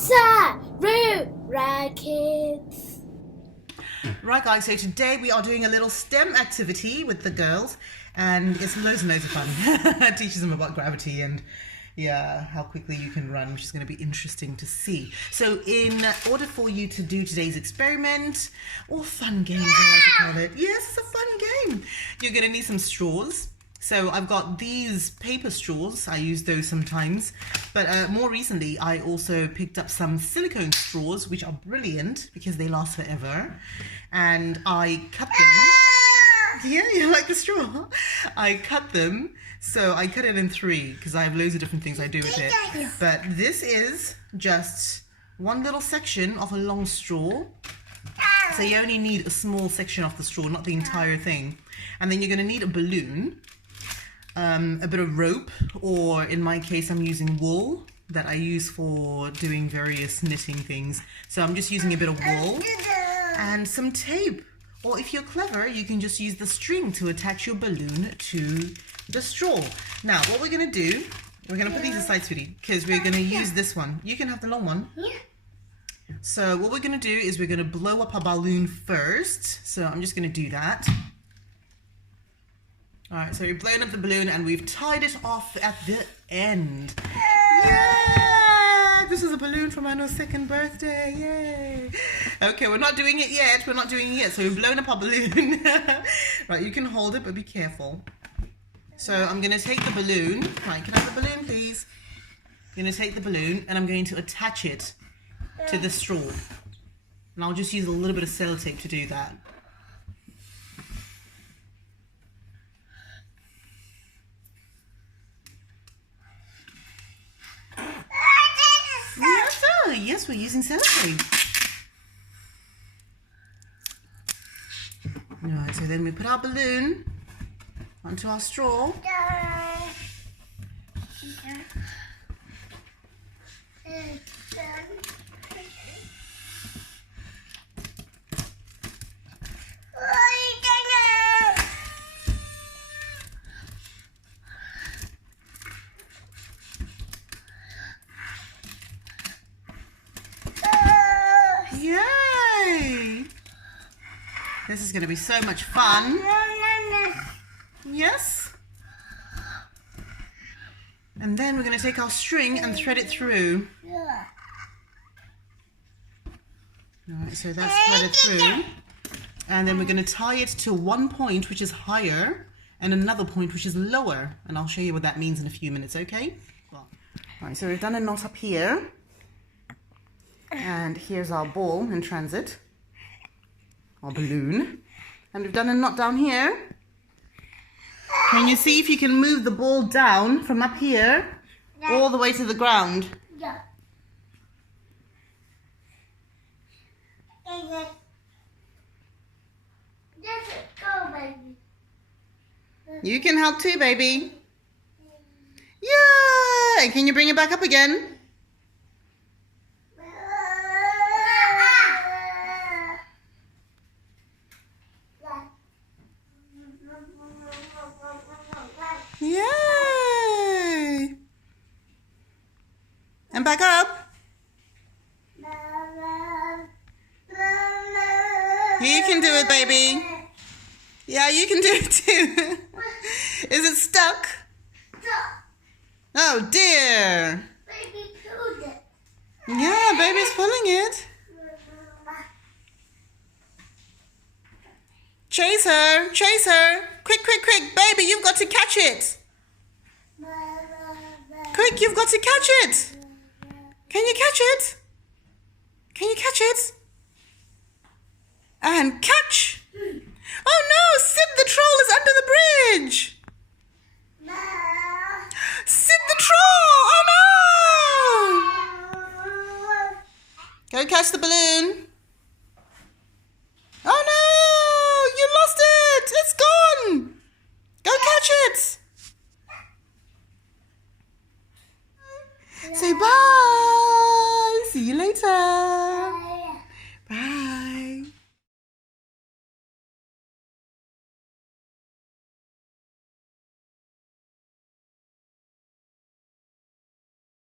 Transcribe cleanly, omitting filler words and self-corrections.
Sarura Kids. Right guys, so today we are doing a little STEM activity with the girls and it's loads and loads of fun. It teaches them about gravity and how quickly you can run, which is going to be interesting to see. So in order for you to do today's experiment, or fun games I like to call it, yes, it's a fun game, you're going to need some straws. So I've got these paper straws, I use those sometimes, but more recently I also picked up some silicone straws, which are brilliant because they last forever, and I cut them. Yeah, you like the straw? I cut them, so I cut it in 3 because I have loads of different things I do with it. But this is just one little section of a long straw. So you only need a small section of the straw, not the entire thing. And then you're going to need a balloon, a bit of rope, or in my case I'm using wool that I use for doing various knitting things. So I'm just using a bit of wool and some tape. Or if you're clever, you can just use the string to attach your balloon to the straw. Now, what we're going to do, we're going to put these aside, sweetie, because we're going to use this one. You can have the long one. So what we're going to do is we're going to blow up a balloon first. So I'm just going to do that. All right, so we've blown up the balloon and we've tied it off at the end. Yeah! This is a balloon for my 2nd birthday, yay! Okay, we're not doing it yet, So we've blown up our balloon. Right, you can hold it, but be careful. So I'm gonna take the balloon. Right, can I have the balloon, please? I'm gonna take the balloon and I'm going to attach it to the straw. And I'll just use a little bit of sellotape to do that. Yes, we're using sellotape. Alright, so then we put our balloon onto our straw. Yay! This is going to be so much fun. Yes? And then we're going to take our string and thread it through. Alright, so that's threaded through. And then we're going to tie it to one point which is higher and another point which is lower. And I'll show you what that means in a few minutes, okay? Alright, so we've done a knot up here. And here's our ball in transit, our balloon. And we've done a knot down here. Can you see if you can move the ball down from up here all the way to the ground? Yeah. Go, baby. You can help too, baby. Yay! Can you bring it back up again? Yay! And back up. You can do it, baby. Yeah, you can do it too. Is it stuck? Oh dear. Baby pulled it. Yeah, baby's pulling it. Chase her, chase her. Quick, quick, quick. Baby, you've got to catch it. Quick, you've got to catch it. Can you catch it? Can you catch it? And catch. Oh no, Sid the troll is under the bridge. Sid the troll, oh no. Go catch the balloon. Oh no, you lost it. It's gone. Go catch it. Say bye.